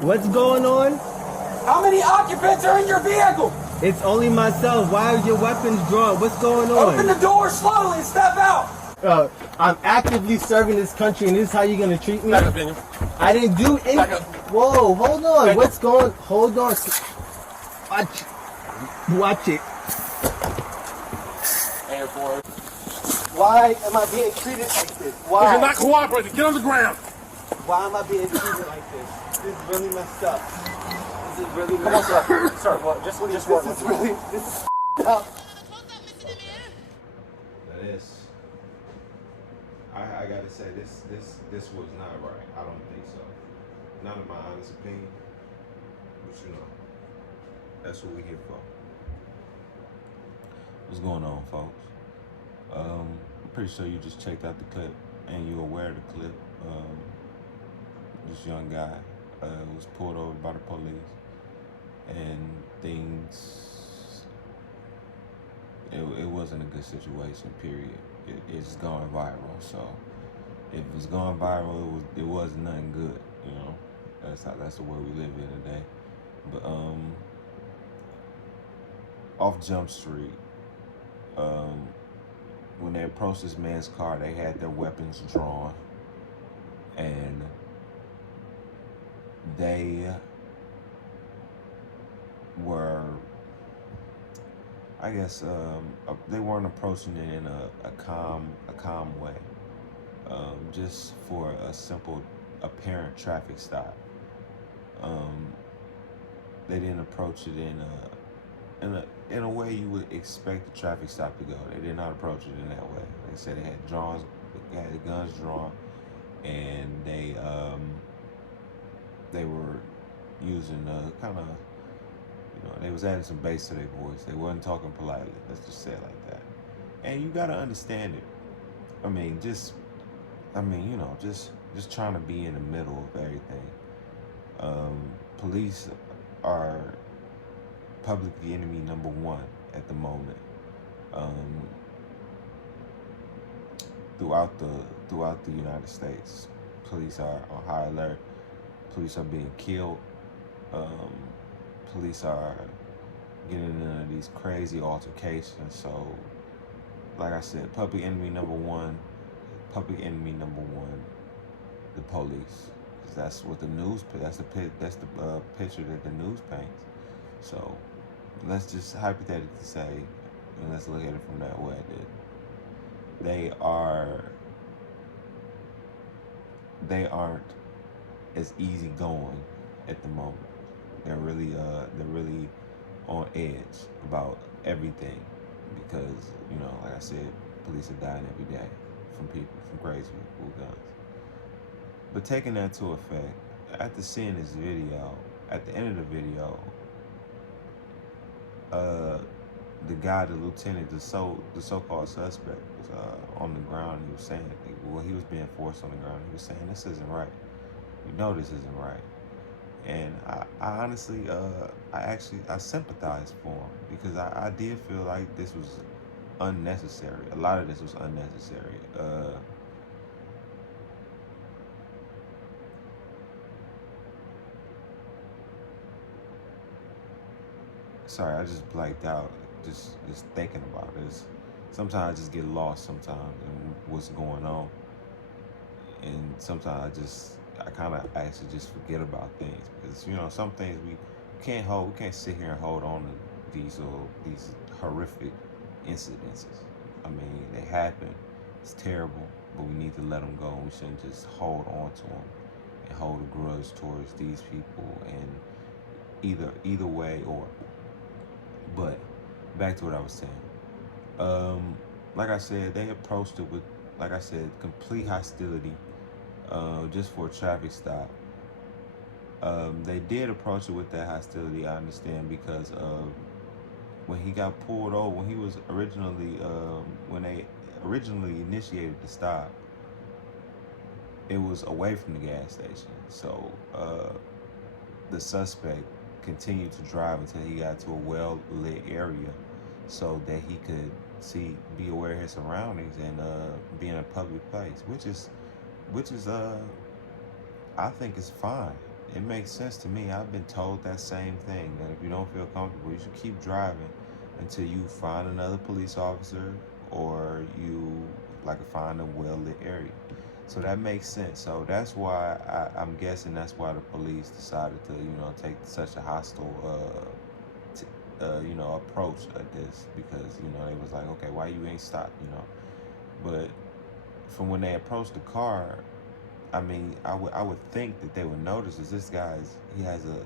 What's going on? How many occupants are in your vehicle? It's only myself. Why are your weapons drawn? What's going on? Open the door slowly and step out. I'm actively serving this country, and this is how you're gonna treat me? Back up, Daniel. I didn't do anything. Back up. Whoa, hold on. Back What's up. going? Hold on. Watch it. Air forward. Why am I being treated like this? Why? You're not cooperating. Get on the ground. Why am I being treated like this? This is really messed up. This is really Come on, messed up. sir. Sir, well, just This work. is really this is up. That is. I gotta say this was not right. I don't think so. Not in my honest opinion. But you know, that's what we're here for. What's going on, folks? I'm pretty sure you just checked out the clip and you're aware of the clip. This young guy was pulled over by the police, and things. It wasn't a good situation. Period. It's gone viral. So if it's gone viral, it was nothing good. You know, that's the world we live in today. But off Jump Street, when they approached this man's car, they had their weapons drawn, and they were, I guess, they weren't approaching it in a calm way, just for a simple apparent traffic stop. They didn't approach it in a way you would expect the traffic stop to go. They did not approach it in that way. Like I said, they had the guns drawn, and they were using kind of, they was adding some bass to their voice. They wasn't talking politely. Let's just say it like that. And you gotta understand it. Just trying to be in the middle of everything. Police are public enemy number one at the moment. Throughout the United States, police are on high alert. Police are being killed. Police are getting into these crazy altercations. So, like I said, public enemy number one, the police. 'Cause that's what the news. That's the picture that the news paints. So, let's just hypothetically say, and let's look at it from that way, that they aren't as easygoing at the moment. They're really on edge about everything because, like I said, police are dying every day from crazy people with guns. But taking that to effect, after seeing this video, at the end of the video, the guy, the lieutenant, the so-called suspect was on the ground. He was saying, he was being forced on the ground. He was saying, this isn't right. This isn't right. And I honestly, I sympathized for him because I did feel like this was unnecessary. A lot of this was unnecessary. Sorry, I just blanked out just thinking about this. Sometimes I just get lost sometimes in what's going on. And sometimes I kind of actually just forget about things because, some things we can't sit here and hold on to these horrific incidences. They happen. It's terrible, but we need to let them go. We shouldn't just hold on to them and hold a grudge towards these people and either way or. But back to what I was saying. Like I said, they approached it with, like I said, complete hostility, just for a traffic stop. They did approach it with that hostility, I understand, because when he got pulled over, when he was when they originally initiated the stop, it was away from the gas station. So the suspect continued to drive until he got to a well-lit area so that he could be aware of his surroundings and be in a public place, which is I think is fine. it makes sense to me. I've been told that same thing, that if you don't feel comfortable, you should keep driving until you find another police officer or you like find a well-lit area. So that makes sense. So that's why I'm guessing that's why the police decided to, take such a hostile, approach at this, because they was like, okay, why you ain't stopped. But from when they approached the car, I mean, I would think that they would notice is this he has a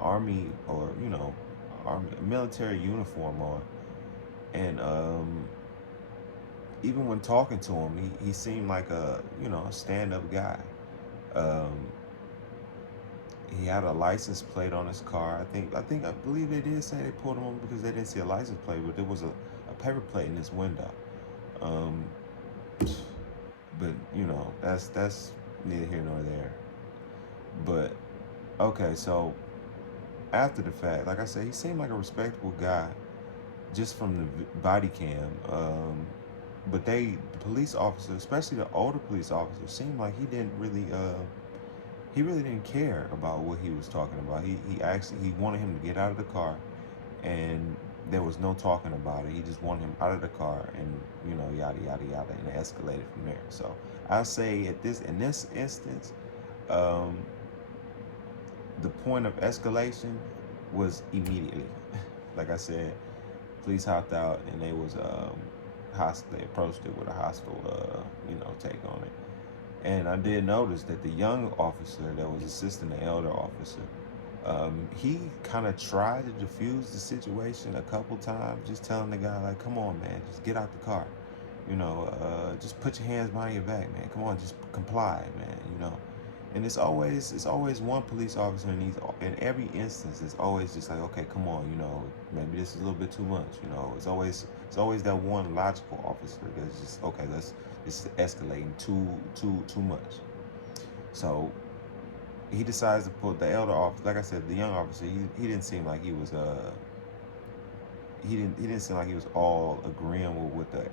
army or army military uniform on, and even when talking to him, he seemed like a stand-up guy. Um, he had a license plate on his car. I believe they did say they pulled him over because they didn't see a license plate, but there was a paper plate in his window. But that's neither here nor there. But okay, so after the fact, like I said, he seemed like a respectable guy just from the body cam. But the police officer, especially the older police officer, seemed like he really didn't care about what he was talking about. He wanted him to get out of the car, and there was no talking about it. He just wanted him out of the car, and yada yada yada, and it escalated from there. So I say in this instance, the point of escalation was immediately. Like I said, police hopped out, and they was hostile. They approached it with a hostile take on it. And I did notice that the young officer that was assisting the elder officer, he kind of tried to defuse the situation a couple times, just telling the guy, like, come on, man, just get out the car. Just put your hands behind your back, man. Come on, just comply, man, And it's always one police officer in every instance, it's always just like, okay, come on, maybe this is a little bit too much, It's always that one logical officer that's just, okay, this is escalating too much. So he decides to put the elder officer, like I said, the young officer, he didn't seem like he was he didn't seem like he was all agreeing with what the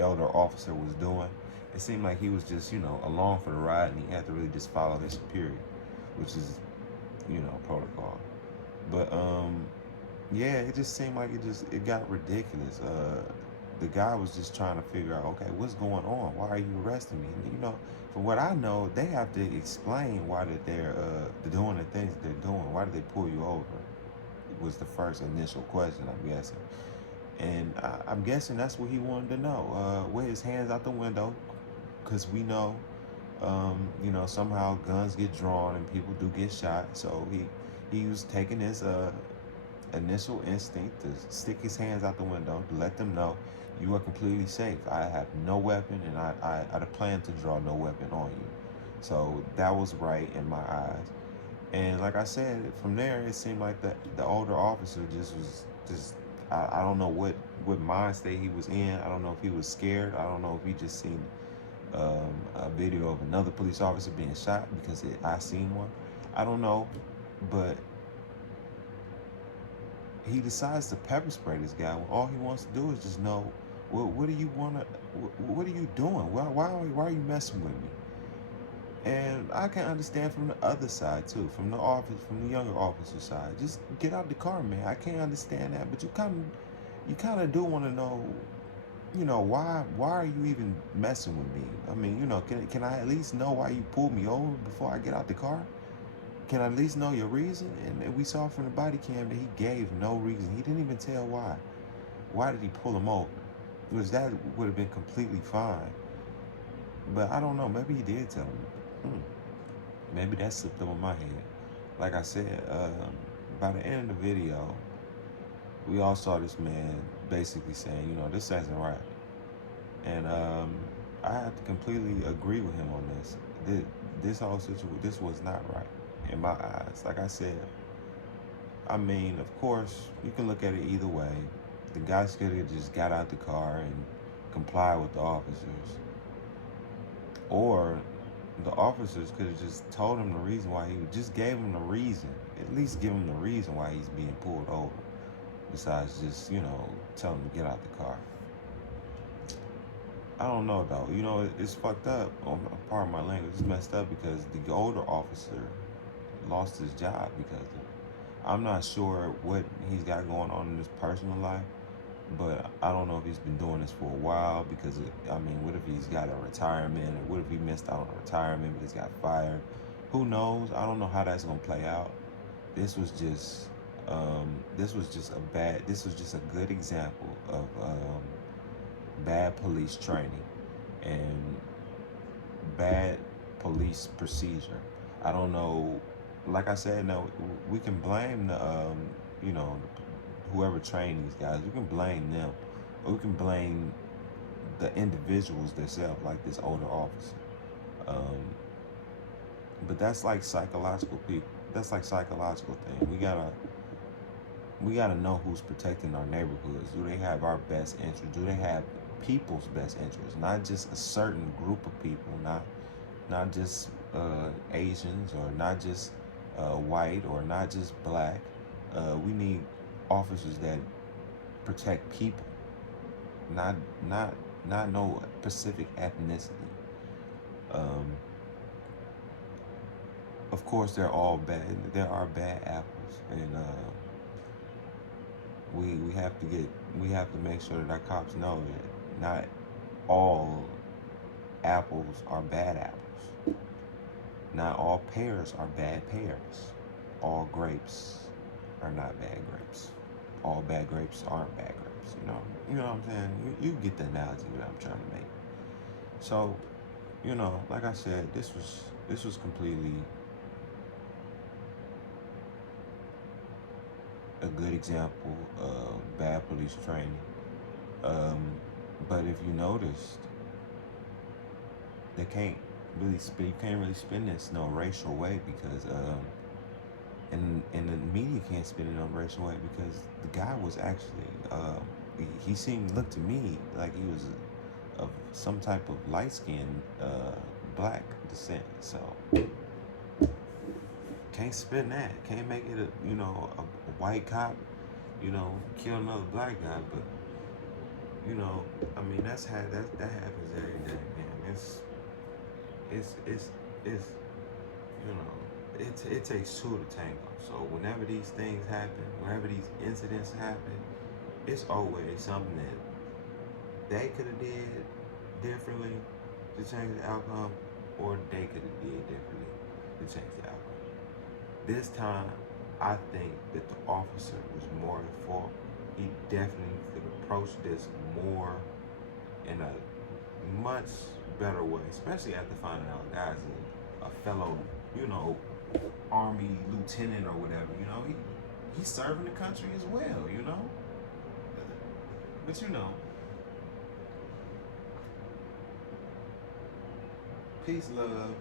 elder officer was doing. It seemed like he was just, along for the ride, and he had to really just follow his superior, which is, protocol. But yeah, it just seemed like it got ridiculous. The guy was just trying to figure out, okay, what's going on? Why are you arresting me? And, from what I know, they have to explain why that they're doing the things that they're doing. Why did they pull you over? Was the first initial question, I'm guessing. And I'm guessing that's what he wanted to know. With his hands out the window, because we know, somehow guns get drawn and people do get shot. So he was taking his initial instinct to stick his hands out the window to let them know you are completely safe. I have no weapon, and I plan to draw no weapon on you. So that was right in my eyes. And like I said, from there, it seemed like the older officer I don't know what mind state he was in. I don't know if he was scared. I don't know if he just seen a video of another police officer being shot because I seen one. I don't know, but he decides to pepper spray this guy when all he wants to do is just know, well, what are you doing? Why are you messing with me? And I can understand from the other side too, from the younger officer side. Just get out the car, man. I can't understand that, but you kind of do want to know, why are you even messing with me? I mean, can I at least know why you pulled me over before I get out the car? Can I at least know your reason? And we saw from the body cam that he gave no reason. He didn't even tell why. Why did he pull him over? Because that would have been completely fine. But I don't know. Maybe he did tell him. Maybe that slipped over my head. Like I said, by the end of the video, we all saw this man basically saying, this isn't right. And I have to completely agree with him on this. This whole situation, this was not right in my eyes. Like I said, I mean, of course, you can look at it either way. The guy could have just got out the car and complied with the officers. Or the officers could have just told him the reason why just gave him the reason. At least give him the reason why he's being pulled over. Besides just, tell him to get out the car. I don't know though. It's fucked up. On part of my language, it's messed up because the older officer, lost his job because of it. I'm not sure what he's got going on in his personal life, but I don't know if he's been doing this for a while because, I mean, what if he's got a retirement, or what if he missed out on a retirement because he got fired? Who knows? I don't know how that's gonna play out. This was just, this was just a good example of bad police training and bad police procedure. I don't know. Like I said, no, we can blame the, you know, whoever trained these guys. We can blame them, or we can blame the individuals themselves, like this older officer. But that's like psychological people. That's like psychological thing. We gotta know who's protecting our neighborhoods. Do they have our best interest? Do they have people's best interest? Not just a certain group of people. Not just Asians, or not just white, or not just black. We need officers that protect people, not no specific ethnicity. Of course, they're all bad. There are bad apples, and we have to make sure that our cops know that not all apples are bad apples. Not all pears are bad pears. All grapes are not bad grapes. All bad grapes aren't bad grapes. You know what I'm saying? You get the analogy that I'm trying to make. So, like I said, this was completely a good example of bad police training. But if you noticed, they can't really you can't really spin this no racial way, because and the media can't spin it in a racial way, because the guy was actually he looked to me like he was of some type of light-skinned black descent. So can't spin that. Can't make it a white cop kill another black guy. But I mean, that happens every day, man. It takes two to tango. So whenever these things happen, whenever these incidents happen, it's always something that they could have did differently to change the outcome, or they could have did differently to change the outcome. This time, I think that the officer was more at fault. He definitely could approach this more in a much better way, especially after finding out guys a fellow, Army lieutenant or whatever. He's serving the country as well. But peace, love.